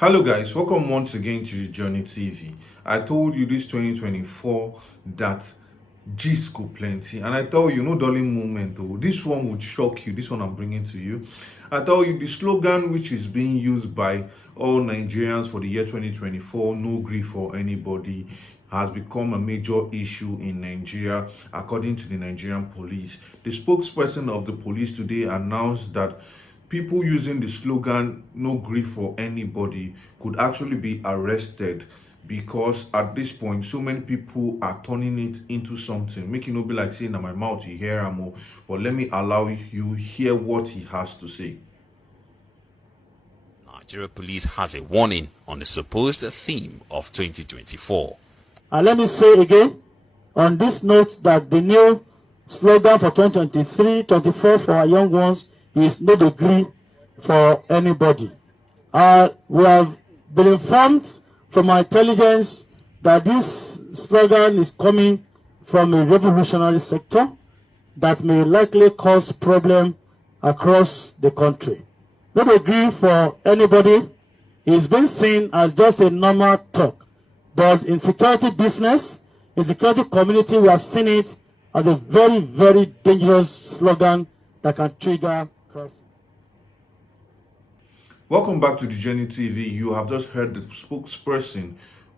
Hello guys, welcome once again to the Journey TV. I told you this 2024 that gist go plenty, and I tell you no darling moment. Oh, this one would shock you. This one I'm bringing to you. I tell you the slogan which is being used by all Nigerians for the year 2024, no grief for anybody, has become a major issue in Nigeria, according to the Nigerian police. The spokesperson of the police today announced that people using the slogan no grief for anybody could actually be arrested because at this point so many people are turning it into something, making it no be like saying na my mouth you hear am. But let me allow you hear what he has to say. Nigeria police has a warning on the supposed theme of 2024. And let me say again on this note that the new slogan for 2023-24 for our young ones is no degree for anybody. We have been informed from our intelligence that this slogan is coming from a revolutionary sector that may likely cause problem across the country. No degree for anybody is being seen as just a normal talk, but in security business, in security community, we have seen it as a very, very dangerous slogan that can trigger crisis. Welcome back to the Journey TV. You have just heard the spokesperson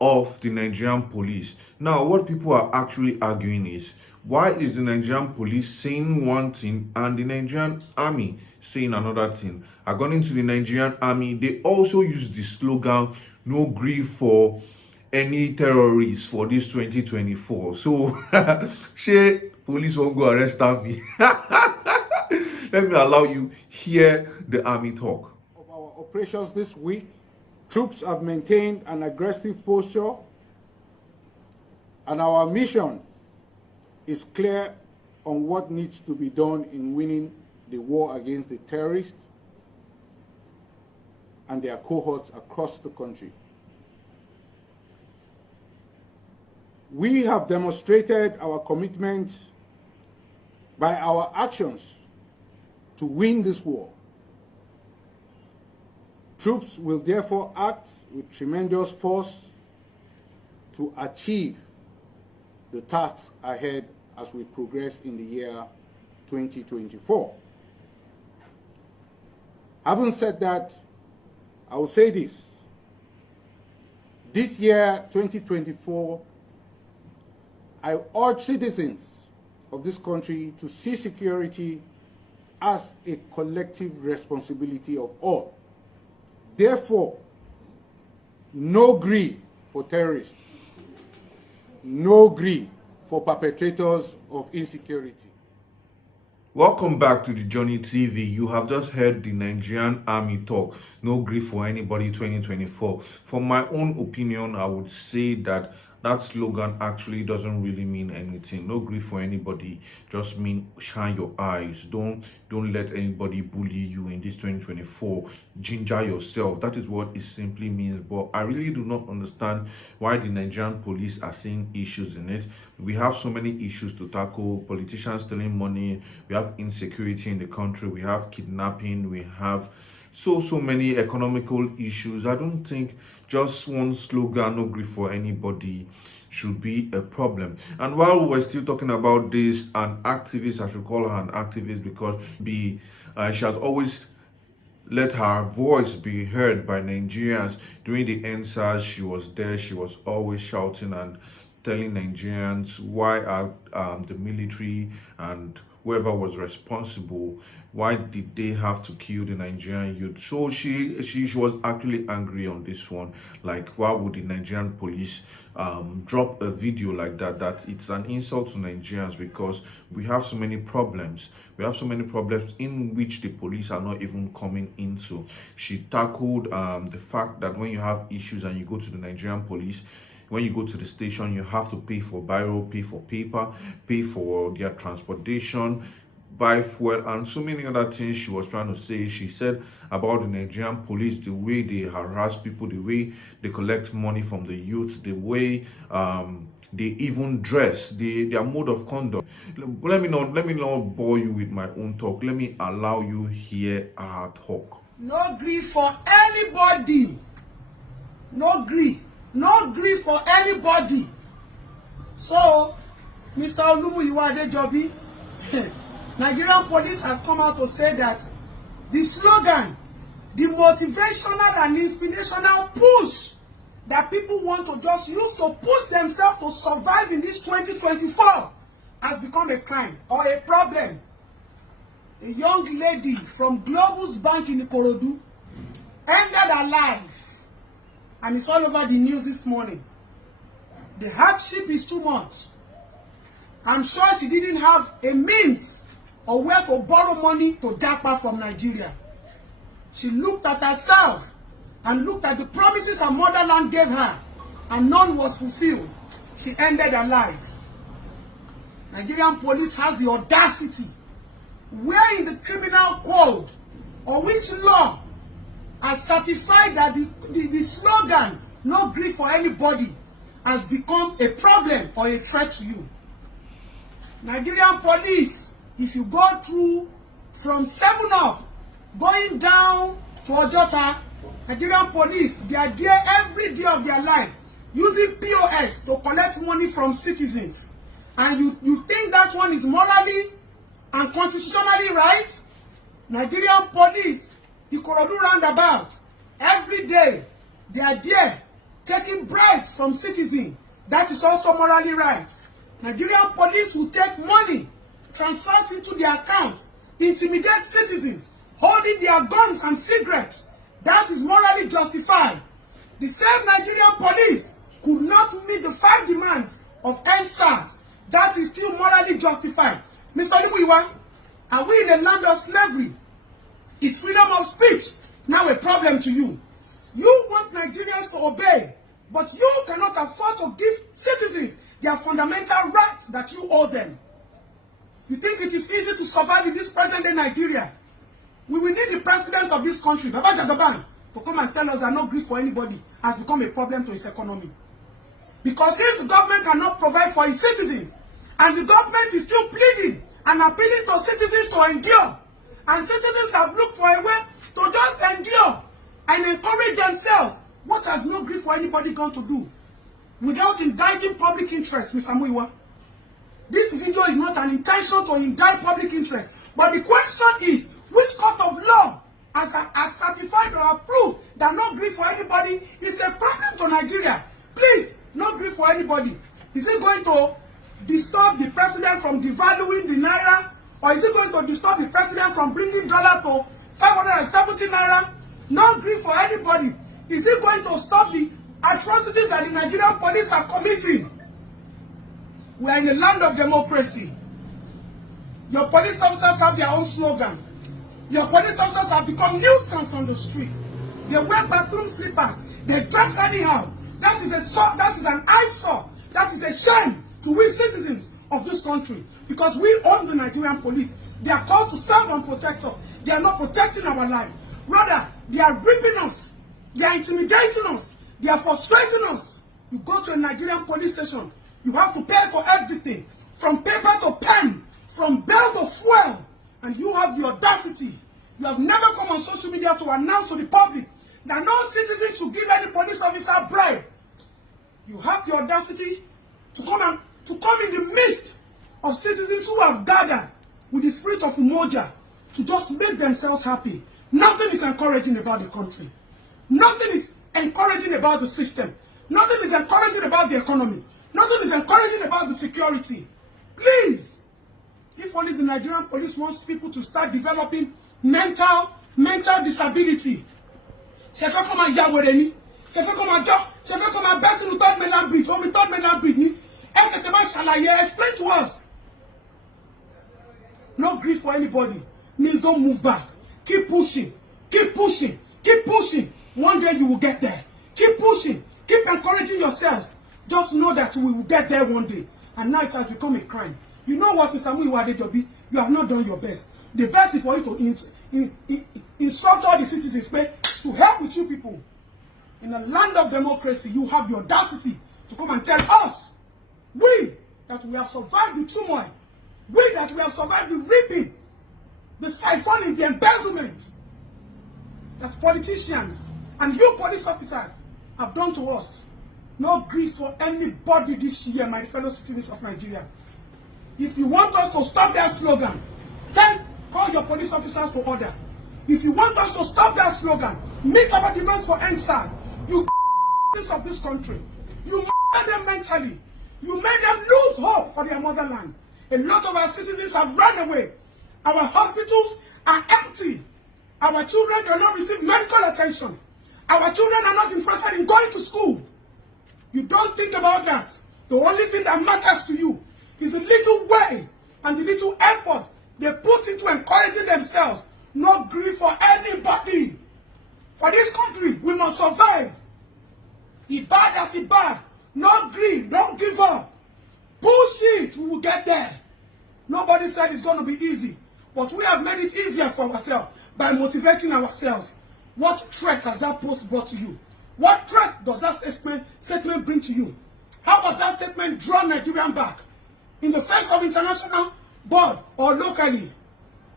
of the Nigerian police. Now, what people are actually arguing is, why is the Nigerian police saying one thing and the Nigerian army saying another thing? According to the Nigerian army, they also use the slogan, no grief for any terrorists for this 2024. So, she police won't go arrest me. Let me allow you hear the army talk. Of our operations this week, troops have maintained an aggressive posture, and our mission is clear on what needs to be done in winning the war against the terrorists and their cohorts across the country. We have demonstrated our commitment by our actions to win this war. Troops will therefore act with tremendous force to achieve the tasks ahead as we progress in the year 2024. Having said that, I will say this. This year, 2024, I urge citizens of this country to see security as a collective responsibility of all. Therefore, no grief for terrorists, no grief for perpetrators of insecurity. Welcome back to the Journey TV. You have just heard the Nigerian army talk, no grief for anybody 2024. From my own opinion, I would say that slogan actually doesn't really mean anything. No grief for anybody just mean shine your eyes. Don't let anybody bully you in this 2024. Ginger yourself. That is what it simply means. But I really do not understand why the Nigerian police are seeing issues in it. We have so many issues to tackle. Politicians stealing money. We have insecurity in the country. We have kidnapping. We have so many economical issues. I don't think just one slogan, no grief for anybody, should be a problem. And while we're still talking about this, an activist, I should call her an activist because she has always let her voice be heard by Nigerians. During the NSAS, she was there. She was always shouting and telling Nigerians why are the military and whoever was responsible, why did they have to kill the Nigerian youth? So she was actually angry on this one. Like, why would the Nigerian police drop a video like that it's an insult to Nigerians, because we have so many problems. We have so many problems in which the police are not even coming into. She tackled the fact that when you have issues and you go to the Nigerian police, when you go to the station, you have to pay for biro, pay for paper, pay for their transportation, buy fuel, and so many other things she was trying to say. She said about the Nigerian police, the way they harass people, the way they collect money from the youth, the way they even dress, their mode of conduct. Let me not bore you with my own talk. Let me allow you hear her talk. No grief for anybody. no gree for anybody. So, Mr. Olumuyiwa Adejobi, Nigerian police has come out to say that the slogan, the motivational and inspirational push that people want to just use to push themselves to survive in this 2024 has become a crime or a problem. A young lady from Globus Bank in Ikorodu ended her life, and it's all over the news this morning. The hardship is too much. I'm sure she didn't have a means or where to borrow money to japa from Nigeria. She looked at herself and looked at the promises her motherland gave her, and none was fulfilled. She ended her life. Nigerian police has the audacity, where in the criminal code or which law has certified that the slogan, no grief for anybody, has become a problem or a threat to you. Nigerian police, if you go through from 7 Up, going down to Ojota, Nigerian police, they are there every day of their life using POS to collect money from citizens. And you think that one is morally and constitutionally right? Nigerian police, Ikorodu roundabout, every day they are there taking bribes from citizens. That is also morally right. Nigerian police will take money, transfers into their accounts, intimidate citizens, holding their guns and cigarettes. That is morally justified. The same Nigerian police could not meet the 5 demands of NSAS. That is still morally justified. Mr. Olumuyiwa, are we in a land of slavery? Is freedom of speech now a problem to you? You want Nigerians to obey, but you cannot afford to give citizens their fundamental rights that you owe them. You think it is easy to survive in this present-day Nigeria? We will need the president of this country, Baba Jagaban, to come and tell us that no grief for anybody has become a problem to its economy. Because if the government cannot provide for its citizens, and the government is still pleading and appealing to citizens to endure, and citizens have looked for a way to just endure and encourage themselves, what has no grief for anybody going to do? Without indicting public interest, Mr. Muiwa. This video is not an intention to indict public interest, but the question is, which court of law has certified or approved that no grief for anybody is a problem to Nigeria? Please, no grief for anybody. Is it going to disturb the president from devaluing the naira? Or is it going to disturb the president from bringing dollar to 570 naira? No grief for anybody. Is it going to stop the atrocities that the Nigerian police are committing? We are in a land of democracy. Your police officers have their own slogan. Your police officers have become nuisance on the street. They wear bathroom slippers. They dress anyhow. That is an eyesore. That is a shame to we citizens of this country. Because we own the Nigerian police. They are called to serve and protect us. They are not protecting our lives. Rather, they are ripping us. They are intimidating us. They are frustrating us. You go to a Nigerian police station, you have to pay for everything. From paper to pen, from bell to fuel. And you have the audacity. You have never come on social media to announce to the public that no citizen should give any police officer bribe. You have the audacity to come in the midst of citizens who have gathered with the spirit of umoja to just make themselves happy. Nothing is encouraging about the country. Nothing is encouraging about the system. Nothing is encouraging about the economy. Nothing is encouraging about the security. Please, if only the Nigerian police wants people to start developing mental disability. Shefe come and yawere ni. Shefe come and jump. Shefe come and best in the third mainland bridge. Or the third mainland bridge ni. Explain to us. No grief for anybody. Means don't move back. Keep pushing. Keep pushing. Keep pushing. One day you will get there. Keep pushing. Keep encouraging yourselves. Just know that we will get there one day. And now it has become a crime. You know what, Mr. Muiwa Adejobi? You have not done your best. The best is for you to instruct all the citizens to help with you people. In a land of democracy, you have the audacity to come and tell us, that we have survived the turmoil, that we have survived the reaping, the siphoning, the embezzlement, that politicians and you police officers have done to us. No grief for anybody this year, my fellow citizens of Nigeria. If you want us to stop that slogan, then call your police officers to order. If you want us to stop that slogan, meet our demands for NSAS. You of this country, you made them mentally. You made them lose hope for their motherland. A lot of our citizens have run away. Our hospitals are empty. Our children cannot receive medical attention. Our children are not interested in going to school. You don't think about that. The only thing that matters to you is the little way and the little effort they put into encouraging themselves. No grief for anybody. For this country, we must survive. Ibad as Ibad. No grief, don't give up. Bullshit, we will get there. Nobody said it's going to be easy. But we have made it easier for ourselves by motivating ourselves. What threat has that post brought to you? What threat does that statement bring to you? How does that statement draw Nigerian back? In the face of international board or locally?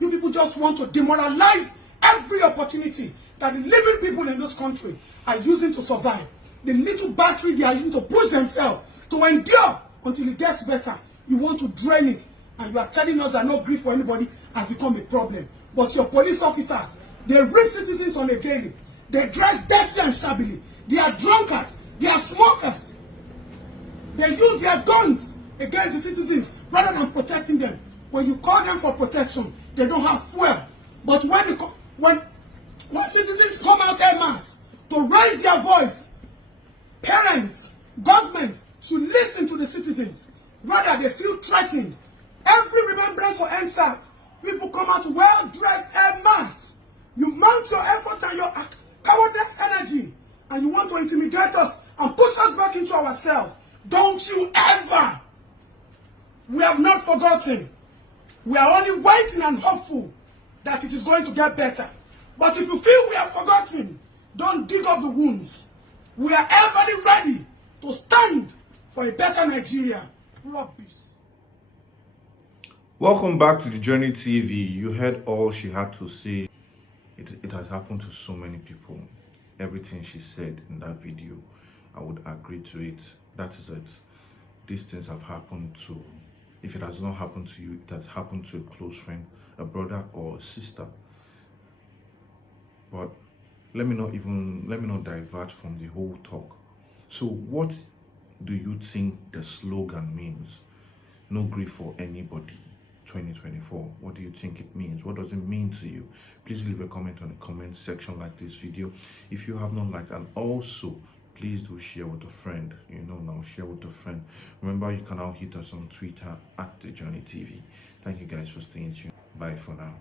You people just want to demoralize every opportunity that the living people in this country are using to survive. The little battery they are using to push themselves, to endure until it gets better. You want to drain it, and you are telling us that no grief for anybody has become a problem. But your police officers, they rape citizens on a daily. They dress dirty and shabbily. They are drunkards. They are smokers. They use their guns against the citizens rather than protecting them. When you call them for protection, they don't have fuel. But when citizens come out en masse to raise their voice, parents, government should listen to the citizens. Rather, they feel threatened. Every remembrance for NSAS, people come out well-dressed en masse. You mount your effort and your cowardness energy, and you want to intimidate us and push us back into ourselves. Don't you ever! We have not forgotten. We are only waiting and hopeful that it is going to get better. But if you feel we have forgotten, don't dig up the wounds. We are ever ready to stand for a better Nigeria. Rubbish. Welcome back to the Journey TV. You heard all she had to say. It has happened to so many people. Everything she said in that video, I would agree to it. That is it. These things have happened to, if it has not happened to you, it has happened to a close friend, a brother or a sister. But let me not divert from the whole talk. So what do you think the slogan means? No grief for anybody. 2024. What do you think it means? What does it mean to you? Please leave a comment on the comment section like this video if you have not liked, and also please do share with a friend. Now share with a friend. Remember, you can now hit us on Twitter at The Journey TV. Thank you guys for staying tuned. Bye for now.